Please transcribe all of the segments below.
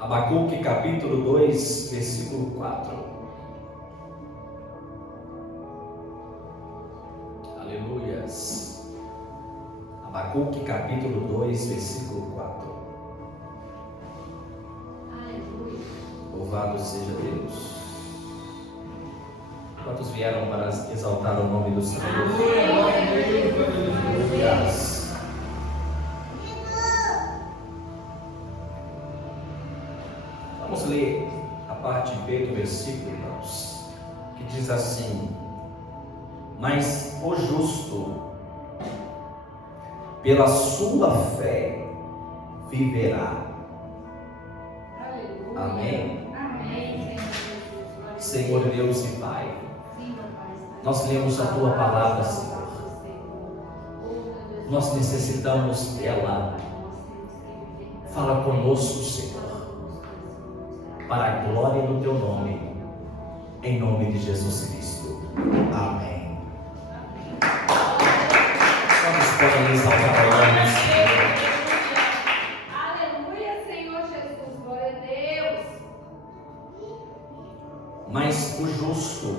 Abacuque capítulo 2, versículo 4. Aleluias. Abacuque capítulo 2, versículo 4. Aleluia. Louvado seja Deus. Quantos vieram para exaltar o nome do Senhor? Aleluias. Vamos ler a parte B do versículo, irmãos, que diz assim: mas o justo, pela sua fé, viverá. Aleluia. Amém. Amém. Senhor Deus e Pai, Sim, papai, está. nós lemos a Tua palavra, Senhor. Nós necessitamos dela. Fala conosco, Senhor, para a glória do Teu nome, em nome de Jesus Cristo. Amém. Vamos podem exaltar o nome do Senhor. Aleluia, Senhor Jesus, glória a Deus. Mas o justo,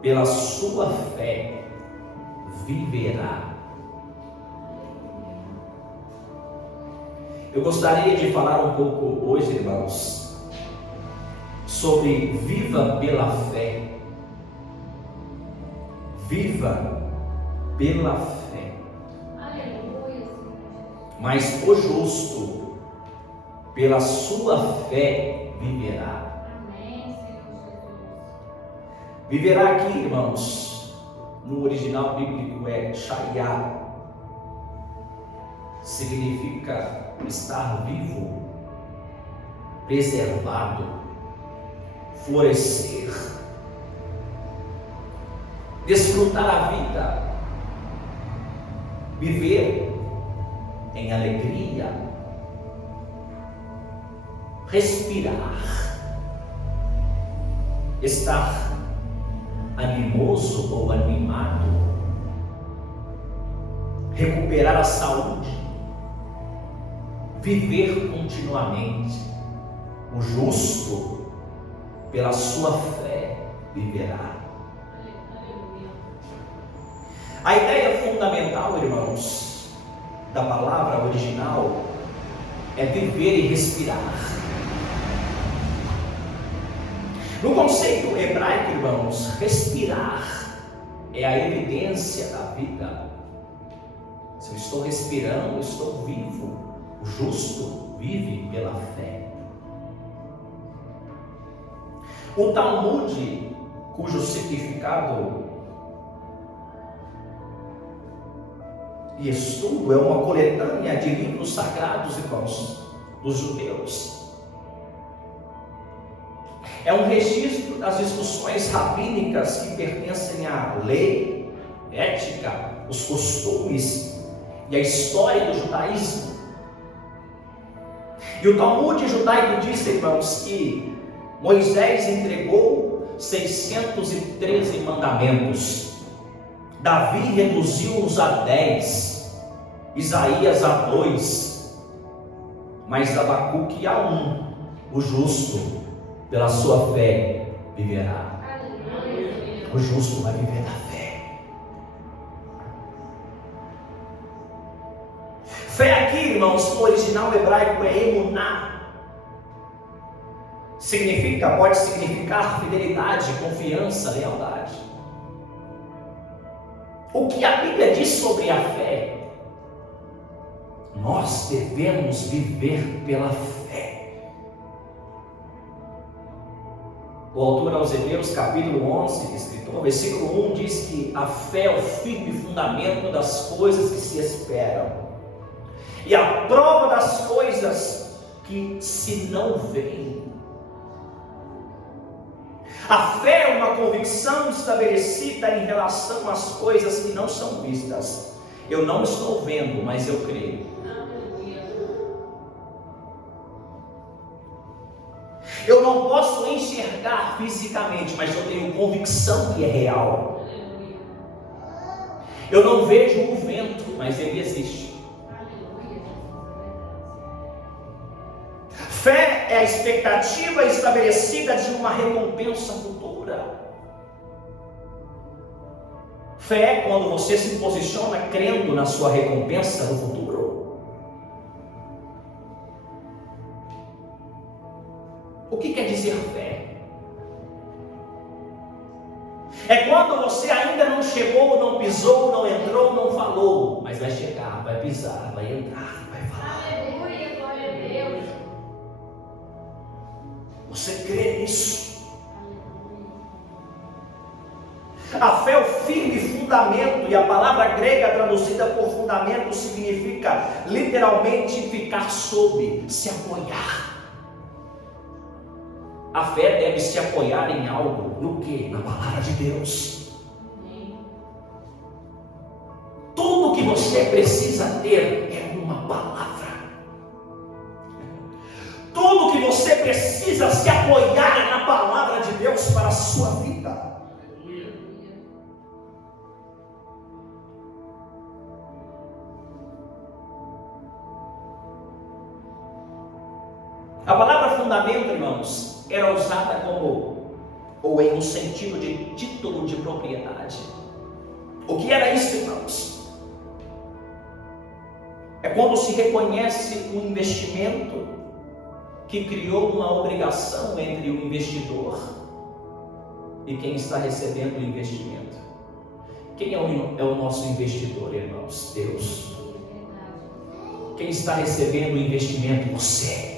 pela sua fé, viverá. Eu gostaria de falar um pouco hoje, irmãos, sobre viva pela fé. Viva pela fé. Aleluia, Senhor Jesus. Mas o justo, pela sua fé, viverá. Amém, Senhor Jesus. Viverá aqui, irmãos, no original bíblico é Shaiá. Significa estar vivo, preservado, florescer, desfrutar a vida, viver em alegria, respirar, estar animoso ou animado, recuperar a saúde, viver continuamente. O justo, pela sua fé, viverá. Aleluia. A ideia fundamental, irmãos, da palavra original é viver e respirar. No conceito hebraico, irmãos, respirar é a evidência da vida. Se eu estou respirando, eu estou vivo. O justo vive pela fé. O Talmud, cujo significado e estudo é uma coletânea de livros sagrados, irmãos, dos judeus. É um registro das discussões rabínicas que pertencem à lei, ética, os costumes e a história do judaísmo. E o Talmud judaico diz, irmãos, que Moisés entregou 613 mandamentos, Davi reduziu-os a 10, Isaías a 2, mas Abacuque a 1, o justo, pela sua fé, viverá. Aleluia. O justo vai viver da fé. Fé aqui, irmãos, no original hebraico é emuná. Pode significar fidelidade, confiança, lealdade. O que a Bíblia diz sobre a fé? Nós devemos viver pela fé. O autor aos Hebreus, capítulo 11, escritor, versículo 1, diz que a fé é o firme fundamento das coisas que se esperam e a prova das coisas que se não veem. A fé é uma convicção estabelecida em relação às coisas que não são vistas. Eu não estou vendo, mas eu creio. Eu não posso enxergar fisicamente, mas eu tenho convicção que é real. Eu não vejo o vento, mas ele existe. é a expectativa estabelecida de uma recompensa futura. Fé é quando você se posiciona crendo na sua recompensa no futuro. O que quer dizer fé? É quando você ainda não chegou, não pisou, não entrou, não falou, mas vai chegar, vai pisar, vai entrar, vai falar. Aleluia, glória a Deus. Você crê nisso? A fé é o firme fundamento, e a palavra grega traduzida por fundamento significa literalmente ficar sob, se apoiar. A fé deve se apoiar em algo, no que? Na palavra de Deus. Tudo que você precisa ter é uma palavra. Tudo que você precisa se apoiar é na palavra de Deus para a sua vida. A palavra fundamento, irmãos, era usada como, ou em um sentido de título de propriedade. O que era isso, irmãos? É quando se reconhece um investimento que criou uma obrigação entre o investidor e quem está recebendo o investimento. Quem é o nosso investidor, irmãos? Deus. Quem está recebendo o investimento? Você.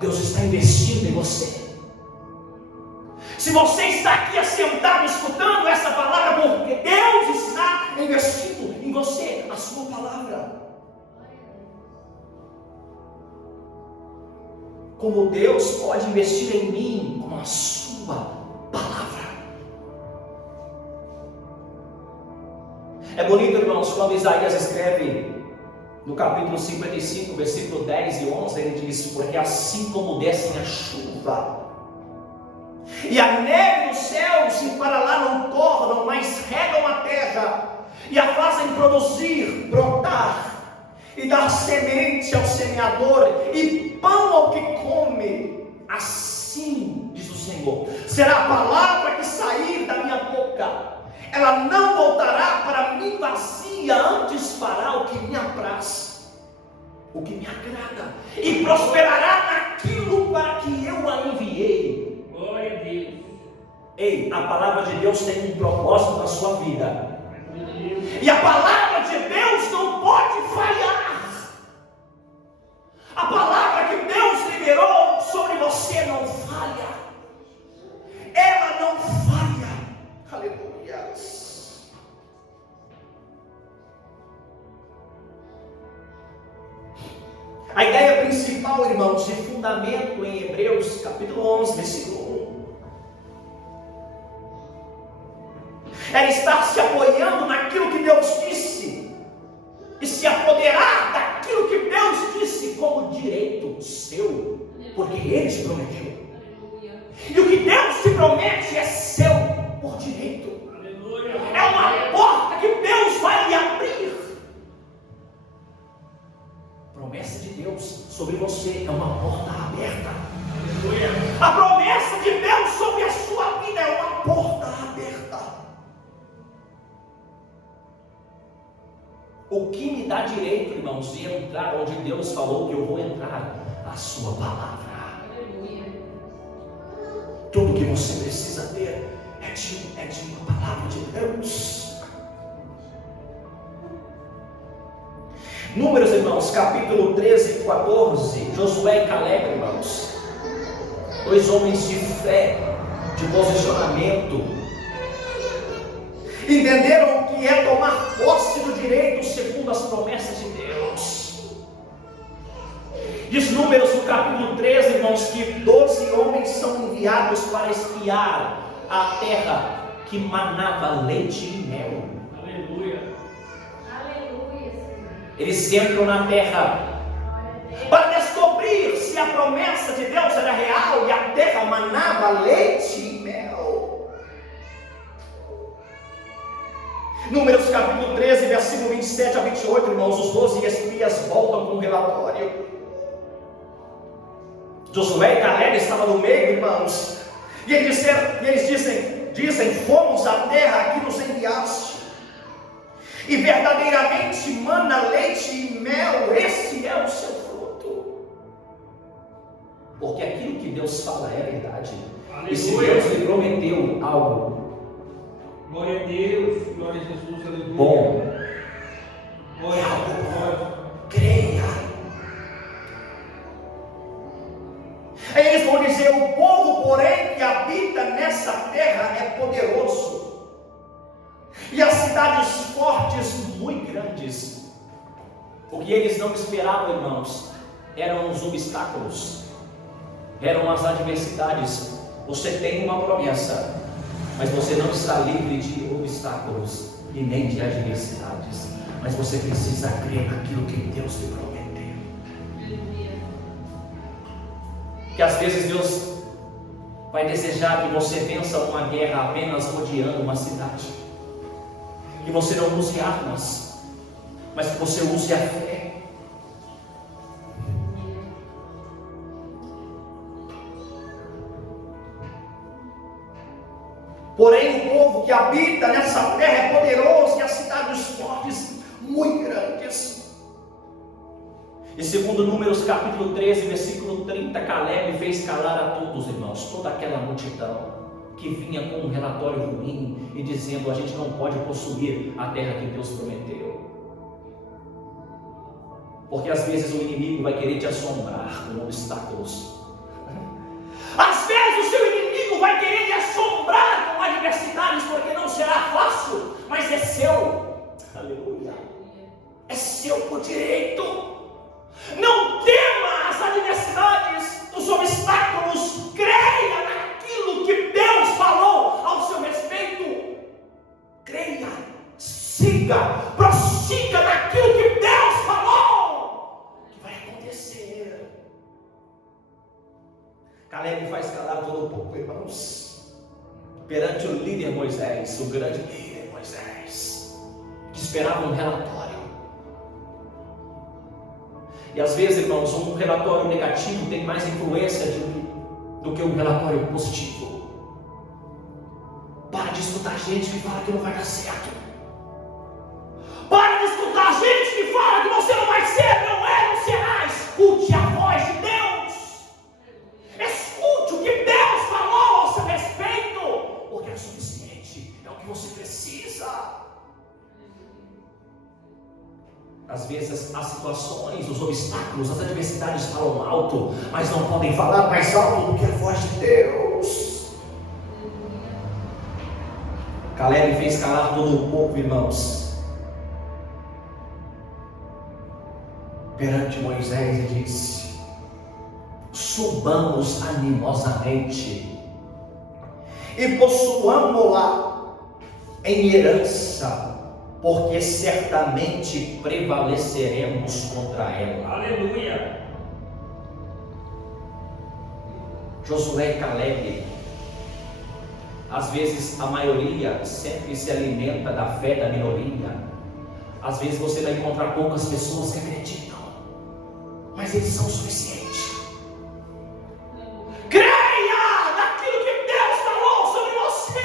Deus está investindo em você. Se você está aqui assentado escutando essa palavra, porque Deus está investindo em você, a sua palavra. Como Deus pode investir em mim com a sua palavra. É bonito, irmãos, quando Isaías escreve no capítulo 55, versículo 10 e 11, ele diz: porque assim como descem a chuva e a neve nos céus, e para lá não tornam, mas regam a terra e a fazem produzir, brotar e dar semente ao semeador e pão ao que come, assim diz o Senhor, será a palavra que sair da minha boca. Ela não voltará para mim vazia, antes fará o que me apraz, o que me agrada, e prosperará naquilo para que eu a enviei. Glória a Deus. Ei, a palavra de Deus tem um propósito na sua vida. E a palavra de Deus não pode falhar. A palavra que Deus liberou sobre você não falha. Ela não falha. Aleluia. A ideia principal, irmãos, de fundamento em Hebreus capítulo 11, versículo 1, era estar se apoiando naquilo que Deus disse e se apoderar daquilo que Deus disse como direito seu, porque Ele te prometeu. E o que Deus te promete é seu por direito. É uma porta que Deus vai lhe abrir. Promessa de Deus sobre você é uma porta aberta. A promessa de Deus sobre a sua vida é uma porta aberta. O que me dá direito, irmãos, de entrar onde Deus falou que eu vou entrar? A sua palavra. Tudo que você precisa ter é de uma palavra de Deus. Números, irmãos, capítulo 13 e 14, Josué e Caleb, irmãos, dois homens de fé, de posicionamento, entenderam o que é tomar posse do direito segundo as promessas de Deus. Diz Números no capítulo 13, irmãos, que 12 homens são enviados para espiar a terra que manava leite e mel. Aleluia. Eles entram na terra para descobrir se a promessa de Deus era real e a terra manava leite e mel. Números capítulo 13, versículo 27 a 28, irmãos, os 12 espias voltam com um relatório. Josué e Caleb estavam no meio, irmãos, e eles dizem, fomos à terra que nos enviaste, e verdadeiramente mana leite e mel, esse é o seu fruto. Porque aquilo que Deus fala é verdade. Aleluia. E se Deus lhe prometeu algo, Glória a Deus, glória a Jesus, aleluia. bom, Glória a Deus. creia. Aí eles vão dizer, o povo, porém, que habita nessa terra é poderoso, e as cidades fortes muito grandes. O que eles não esperavam, irmãos, eram os obstáculos, eram as adversidades. Você tem uma promessa, mas você não está livre de obstáculos e nem de adversidades, mas você precisa crer naquilo que Deus lhe prometeu. Que às vezes Deus vai desejar que você vença uma guerra apenas rodeando uma cidade, que você não use armas, mas que você use a fé. Porém, o povo que habita nessa terra é poderoso, e as cidades fortes muito grandes. E segundo Números capítulo 13, versículo 30, Caleb fez calar a todos, irmãos, toda aquela multidão que vinha com um relatório ruim e dizendo, a gente não pode possuir a terra que Deus prometeu. Porque às vezes o inimigo vai querer te assombrar com obstáculos. Às vezes o seu inimigo vai querer te assombrar com adversidades, porque não será fácil, mas é seu. Aleluia. É seu por direito. Não tema as adversidades, os obstáculos. Creia naquilo que Deus falou ao seu respeito. Creia, siga, prossiga naquilo que Deus falou que vai acontecer. Caleb faz calar todo o povo, irmãos, perante o líder Moisés, o grande líder Moisés, que esperava um relatório. E às vezes, irmãos, um relatório negativo tem mais influência do que um relatório positivo. Para de escutar gente que fala que não vai dar certo. Para de escutar gente que fala que você não vai ser, não será. Escute a voz de Deus. Escute o que Deus falou ao seu respeito, porque é suficiente, é o que você precisa. Às vezes as situações, os obstáculos, as adversidades falam alto, mas não podem falar mais alto do que a voz de Deus. Caleb fez calar todo o povo, irmãos, perante Moisés, e disse, subamos animosamente e possuamo-la em herança, porque certamente prevaleceremos contra ela. Aleluia. Josué e Caleb, às vezes a maioria sempre se alimenta da fé da minoria. Às vezes você vai encontrar poucas pessoas que acreditam, mas eles são suficientes. Creia naquilo que Deus falou sobre você.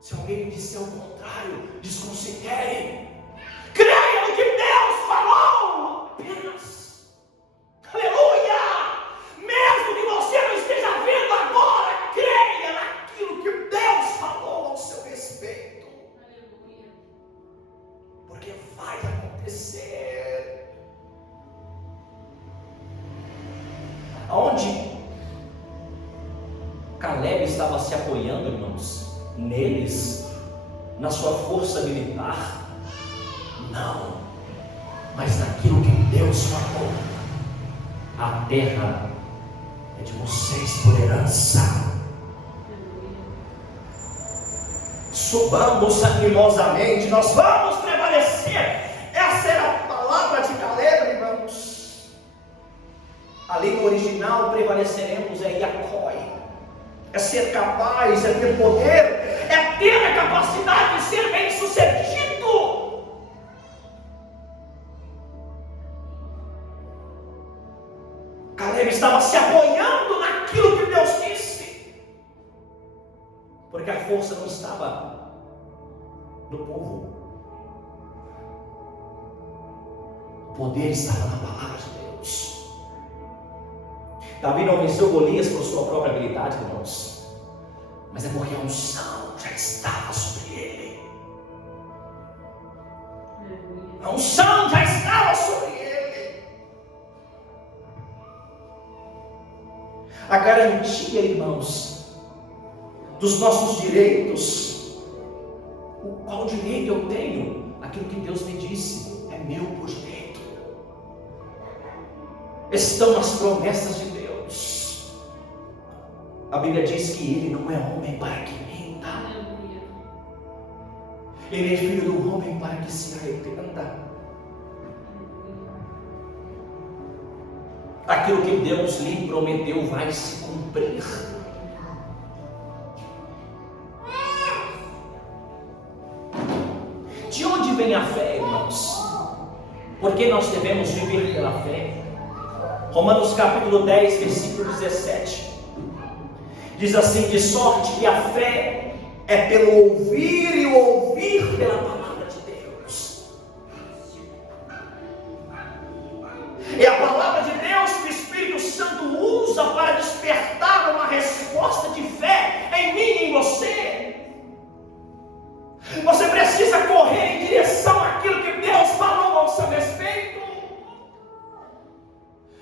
Se alguém disser o contrário, desconsidere. Creia no que Deus falou apenas. Aleluia! Mesmo que você não esteja vendo agora, creia naquilo que Deus falou ao seu respeito. Aleluia. Porque vai acontecer. Aonde Caleb estava se apoiando, irmãos? Neles, na sua força militar? Não, mas naquilo que Deus falou. A terra é de vocês por herança. Subamos animosamente, nós vamos prevalecer. Essa era a palavra de Caleb, irmãos. Ali no original, prevaleceremos é Iacói. é ser capaz, é ter poder, é ter a capacidade de ser bem-sucedido. Caleb estava se apoiando naquilo que Deus disse, porque a força não estava no povo, o poder estava na palavra de Deus. Davi não venceu Golias por sua própria habilidade, irmãos, mas é porque a unção já estava sobre ele. A unção já estava sobre ele. A garantia, irmãos, dos nossos direitos. Qual direito eu tenho? Aquilo que Deus me disse é meu por direito. Estão nas promessas de Deus. A Bíblia diz que ele não é homem para que minta. Ele é filho do homem para que se arrependa. Aquilo que Deus lhe prometeu vai se cumprir. De onde vem a fé, irmãos? Porque nós devemos viver pela fé. Romanos capítulo 10, versículo 17. Diz assim: de sorte que a fé é pelo ouvir e o ouvir pela palavra de Deus. É a palavra de Deus que o Espírito Santo usa para despertar uma resposta de fé em mim e em você. Você precisa correr em direção àquilo que Deus falou ao seu respeito.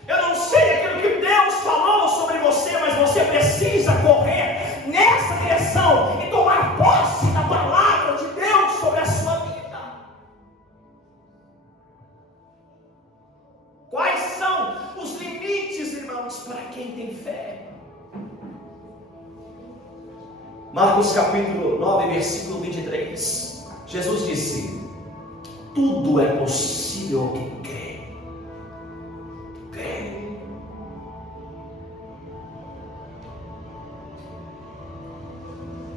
Eu não sei aquilo que Deus falou sobre você, mas você precisa correr nessa direção e tomar posse da palavra de Deus sobre a sua vida. Quais são os limites, irmãos, para quem tem fé? Marcos capítulo 9, versículo 23. Jesus disse: tudo é possível ao que crê.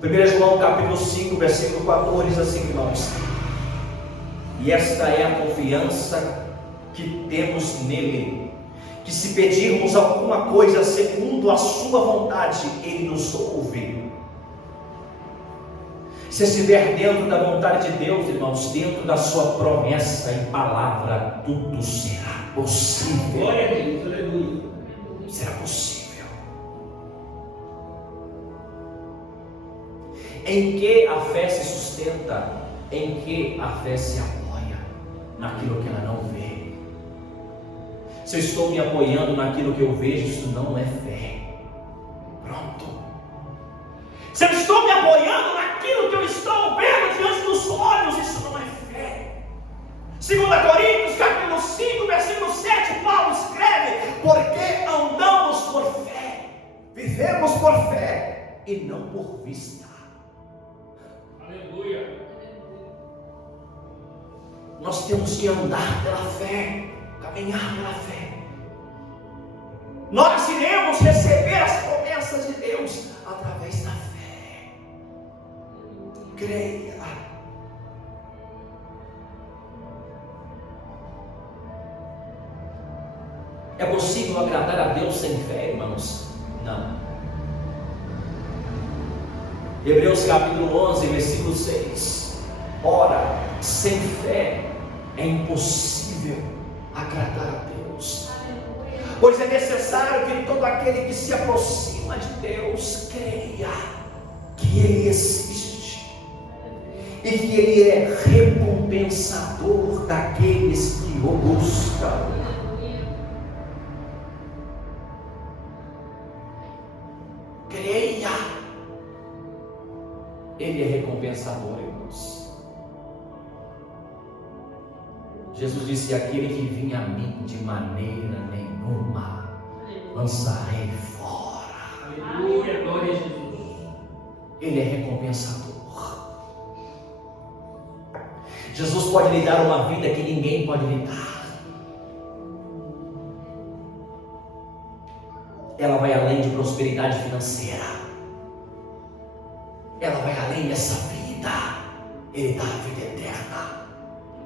1 João capítulo 5, versículo 14, diz assim, irmãos: e esta é a confiança que temos nele, que se pedirmos alguma coisa segundo a sua vontade, ele nos ouve. Se estiver dentro da vontade de Deus, irmãos, dentro da sua promessa e palavra, tudo será possível. Glória a Deus, aleluia. Será possível. Em que a fé se sustenta? Em que a fé se apoia? Naquilo que ela não vê. Se eu estou me apoiando naquilo que eu vejo, isso não é fé. Pronto. Se eu estou me apoiando naquilo que eu estou vendo diante dos olhos, isso não é fé. 2 Coríntios capítulo 5, versículo 7, Paulo escreve: porque andamos por fé, vivemos por fé e não por vista. Aleluia. Nós temos que andar pela fé, caminhar pela fé. Nós iremos receber as promessas de Deus através da fé. Creia. É possível agradar a Deus sem fé, irmãos? Não. Hebreus capítulo 11, versículo 6. Ora, sem fé é impossível agradar a Deus, pois é necessário que todo aquele que se aproxima de Deus creia que Ele existe e que Ele é recompensador daqueles que o buscam. Creia. Ele é recompensador, irmãos. Jesus disse: aquele que vinha a mim, de maneira nenhuma lançarei fora. Aleluia, glória a Jesus. Ele é recompensador. Jesus pode lhe dar uma vida que ninguém pode lhe dar. Ela vai além de prosperidade financeira. ela vai além dessa vida. Ele dá a vida eterna.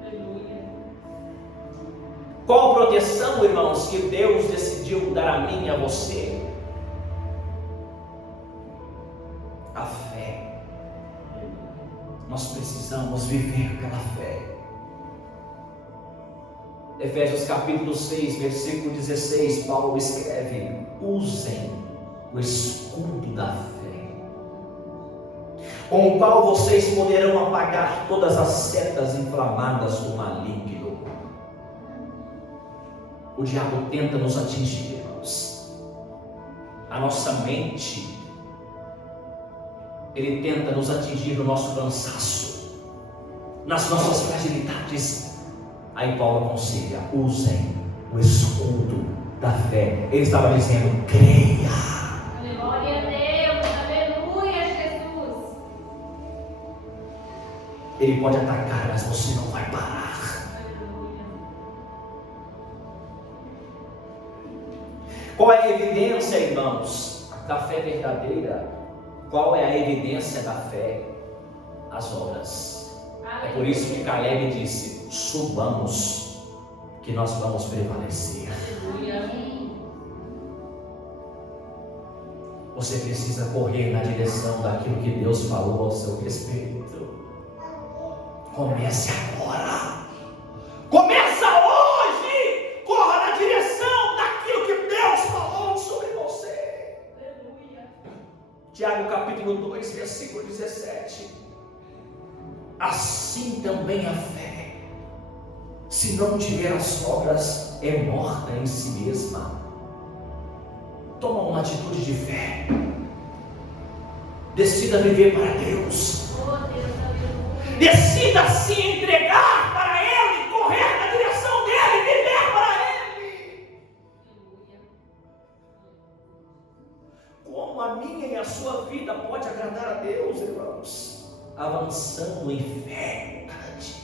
Aleluia. Qual proteção, irmãos, que Deus decidiu dar a mim e a você? A fé. Nós precisamos viver pela fé. Efésios capítulo 6, versículo 16, Paulo escreve: usem o escudo da fé, com o qual vocês poderão apagar todas as setas inflamadas do maligno. O diabo tenta nos atingir, irmãos. A nossa mente, ele tenta nos atingir no nosso cansaço, nas nossas fragilidades. Aí Paulo aconselha: usem o escudo da fé. Ele estava dizendo: creia. Glória a Deus. Aleluia, Jesus. Ele pode atacar, mas você não vai parar. Aleluia. Qual é a evidência, irmãos, da fé verdadeira? Qual é a evidência da fé? As obras. É por isso que Caleb disse: subamos, que nós vamos prevalecer. Aleluia. Você precisa correr na direção daquilo que Deus falou ao seu respeito. Comece agora. Começa hoje. Corra na direção daquilo que Deus falou sobre você. Aleluia. Tiago capítulo 2, versículo 17. Assim também a fé, se não tiver as obras, é morta em si mesma. Toma uma atitude de fé. Decida viver para Deus. Oh, Deus, aleluia. Decida se entregar para Ele, correr na direção dEle, viver para Ele. Como a minha e a sua vida pode agradar a Deus, irmãos? Avançando em fé cada dia.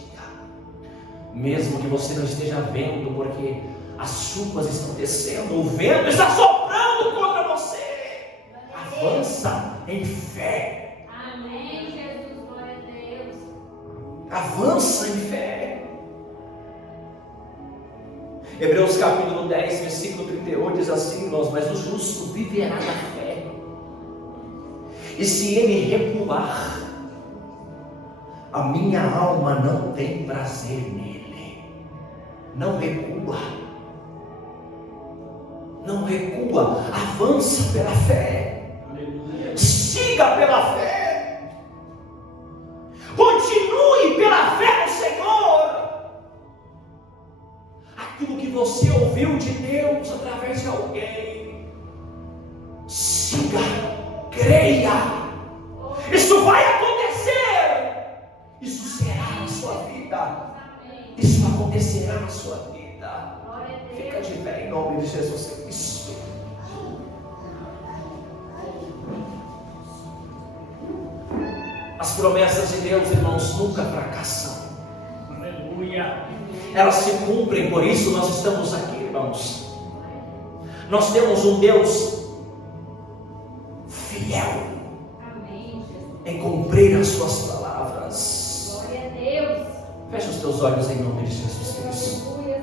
Mesmo que você não esteja vendo, porque as chuvas estão descendo, o vento está soprando contra você. Avança em fé. Amém, Jesus. Glória a Deus. Avança em fé. Hebreus capítulo 10, versículo 38 diz assim, irmãos: mas o justo viverá da fé. E se ele recuar, a minha alma não tem prazer nele. Não recua. Não recua. Avança pela fé. Aleluia. Siga pela fé. Continue pela fé no Senhor. Aquilo que você ouviu de Deus através de alguém, siga, creia. Isso vai acontecer. Isso será na sua vida. Amém. Isso acontecerá na sua vida. Glória a Fica Deus. de pé em nome de Jesus Cristo. As promessas de Deus, irmãos, nunca fracassam. Aleluia. Elas se cumprem, por isso nós estamos aqui, irmãos. Nós temos um Deus fiel Amém, Jesus. em cumprir as suas palavras. Glória a Deus. Feche os teus olhos em nome de Jesus Cristo. Aleluia,